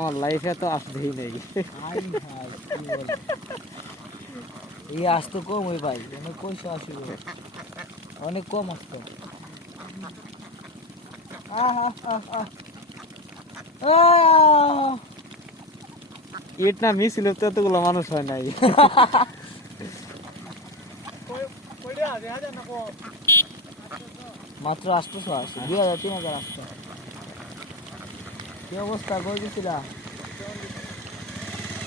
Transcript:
আমার লাইফে তো আসতেই নেই। এই আসতো কম ওই ভাই, অনেক কইসা আসিব, অনেক কম আসতো। ইট না মিছিল তো এতগুলো মানুষ হয় নাই। মাত্র 800 আসে, 2000 3000 আসতো। কি অবস্থা, কই গেছিলা?